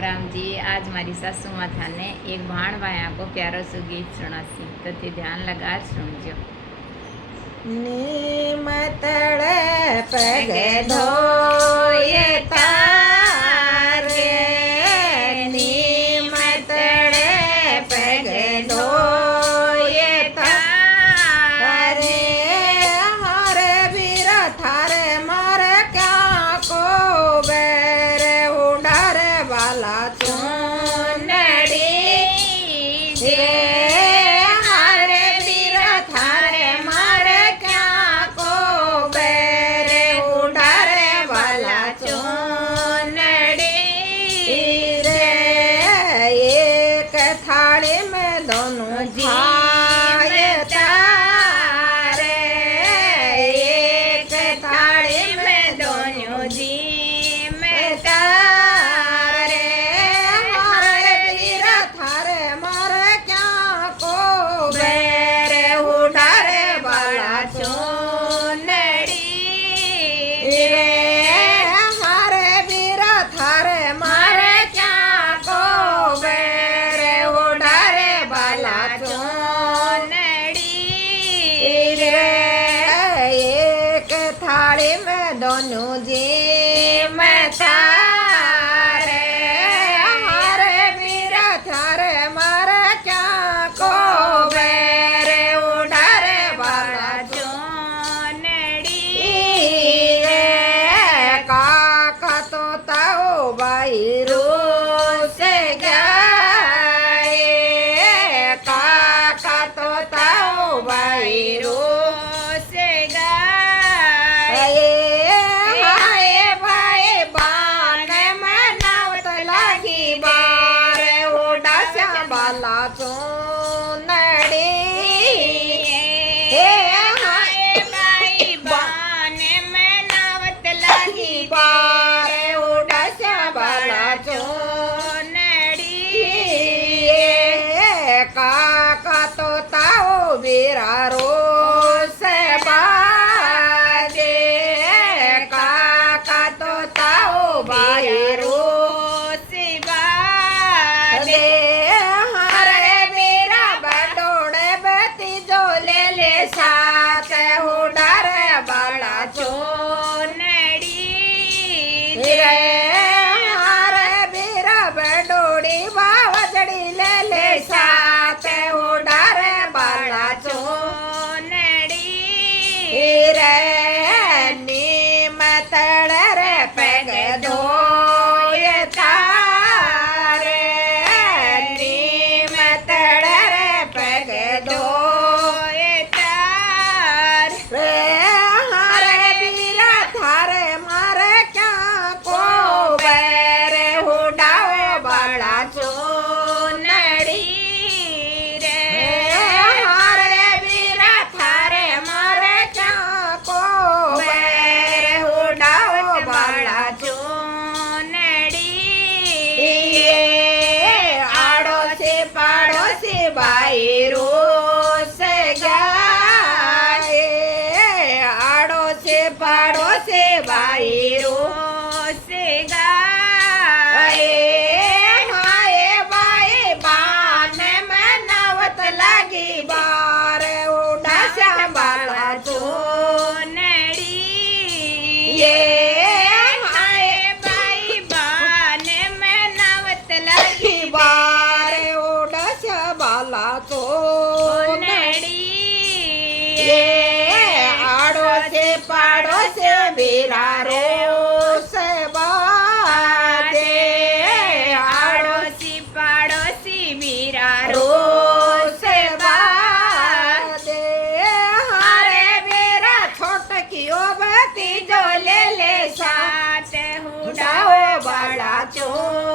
राम जी। आज हमारी सासू माता ने एक भाण भाया को प्यारो सु गीत सुनासी तो ते ध्यान लगा सुनजो। निमतड़ पग धोय तारे, निमतड़ पग धोय तारे, हर बीर थारे मार क्या को बैर उड़र वाला चुनड़ी रे, हर बीर थारे मार क्या को बैर उड़र वाला चुनड़ी रे, एक थाली में दोनों भाई तारे, एक थाली में दोनों जी में तारे, हर बीर थारे मार क्या को बैर उड़र वाला चुनड़ी रे, हर बीर थारे मार क्या को बैर उड़र वाला चुनड़ी रे, एक थाली में दोनों जी में तारे, हर बीर थारे मार क्या को बैर उड़र वाला चुनड़ी रे, काका तो ताओ बाई रूस गए, काका तो ताओ बाई रूस गए, हाय भाई बान मनावत लगी बार उड़ा श्यामला चुनड़ी, हे हाय भाई बान मनावत लगी बार उड़ा श्यामला चुनड़ी, काका तो ताओ बीरा रोस बाजे, काका तो ताओ बाई रोस बाजे, हर बीरा बडोड़े बती जो ले साथ उड़र वाला चुनड़ी रे, हर बीरा बडोड़ी बावजड़ी ले साथ उड़र वाला चुनड़ी रे, निमतड़ रे पग धोय तारे, निमतड़ रे पग धोय तारे, हर बीरा थारे मार क्या को बैर उड़ाओ बड़ा चुनड़ी रे, हर बीरा थारे मार क्या को बैर उड़ाओ बड़ा चुनड़ी, आड़ोसी पाड़ोसी बाई रोस गए, आड़ोसी पाड़ोसी बाई रोस गए, हाय बाई बान मनावत लगी बार उड़ा श्यामला चुनड़ी, ये हाय बाई बान मनावत लगी बार उड़ा श्यामला चुनड़ी, ये आड़ोसे पाड़ोसे बीरा रोस बाजे, आड़ोसी पाड़ोसी बीरा रोस बाजे, हरे बीरा छोट की बती जो ले साथ उड़ाओ बड़ा चुनड़ी